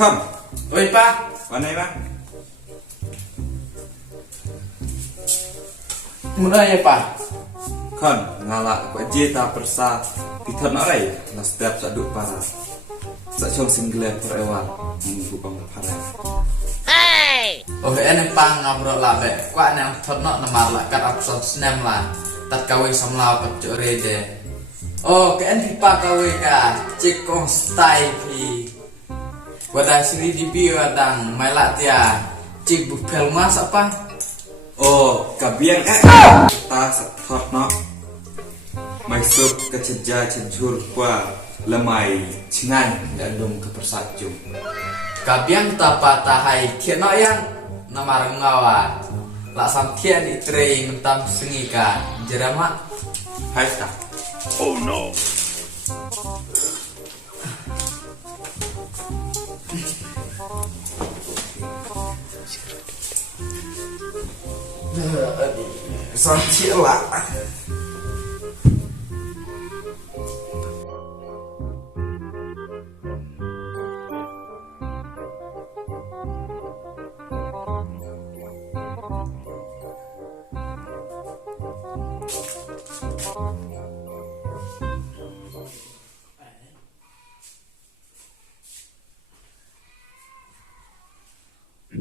Không. Oi Pak, Vào đây bác. muna ya Pak. Không. Ngalak kwa jeta persa. Kita narai. Na setiap saduk para. Sa chong single per ewan. Minggu bang para. Oke, ini Pak ngobrol lah be. Kwa nang thotno namar la kat episode 6 lah. Tat kawe samlau pecuk rede. Oke, ini Pak kawe ka cikong style pi. Wada sini di bio adang melak dia. Cik bupel mas apa? Oh, kabiang ta thot no. Mai sup keceja cejur kwa lemai chingan dalum ke persajung. Kabiang tapa tahai kiano yang namar ngawa. Lak sam kian itrei mentam sengika jerama. Hai ta. Oh no. Sanchi lah.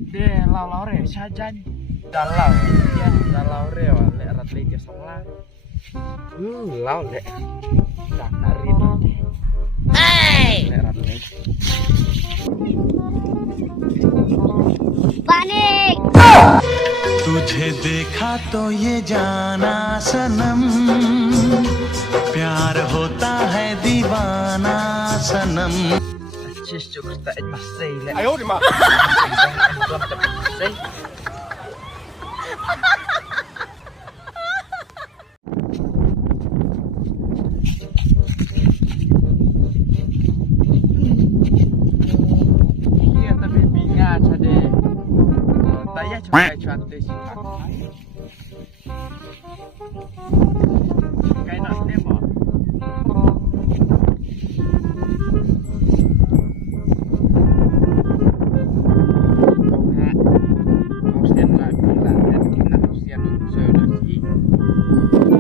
Dia lau re saja nih. Dalau ya, dalau re wa le rat le dia sangla. Lau le. Tak nari deh. Hey! Le rat le. पानी तुझे देखा तो ये जाना सनम, प्यार होता है दीवाना सनम. Cis juga tak masih le. 哎呦我的妈！ Iya tapi bingat saja. Taya coba cantik sih Pak. Kayak nak demo.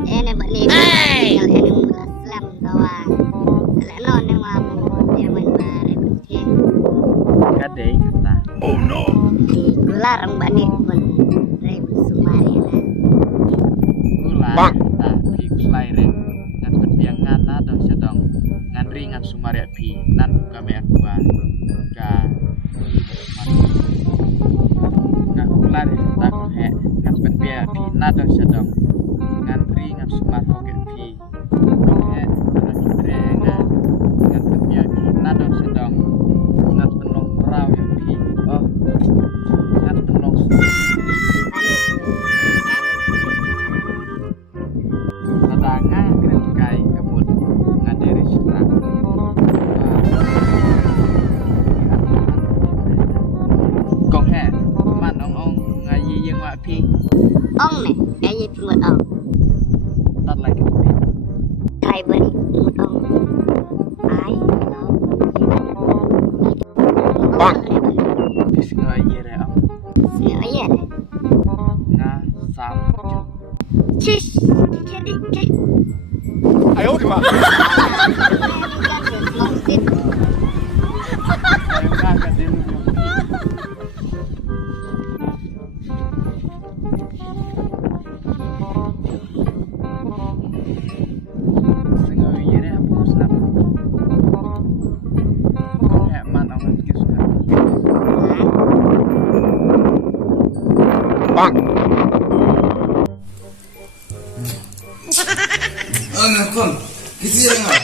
ini balik tinggal ini mula selam tawa selek non yang labu dia main bare kucing Kade kita. Oh no. di gelarang bani pun ribu sumari Gula kita pi kuslaire. Ngan penbiang ngana dong sedong. Ngan ringan sumaria pi nan buka me aqua. Ka. Ngan gula kita ku he ngan penbiang pi nan dong sedong. Ngan ringan sumar hoke pi. Oke, ngan kitre ngan penbiang pi nan dong sedong. Ngan penong merau ya pi. Oh. Ngan penong Tatanga kai kebut ngadiri sitra. Kong he, man ong ngayi yang wa pi ong nih kayak pemut ong tat lagi pi. kai bani pemut ong ai bang Dis ngayi re am sini aja deh nga sam ju. cis jadi cis 哎呦我的妈！ ngomongin Ayo nga ka din yung pi. Ngayi re am musnap. Kong he man ong kis nga. Kon, gitu ya nggak?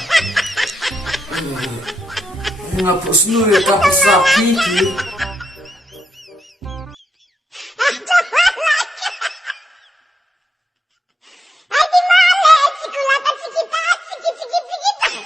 Ngapus nu ya kapus sapi.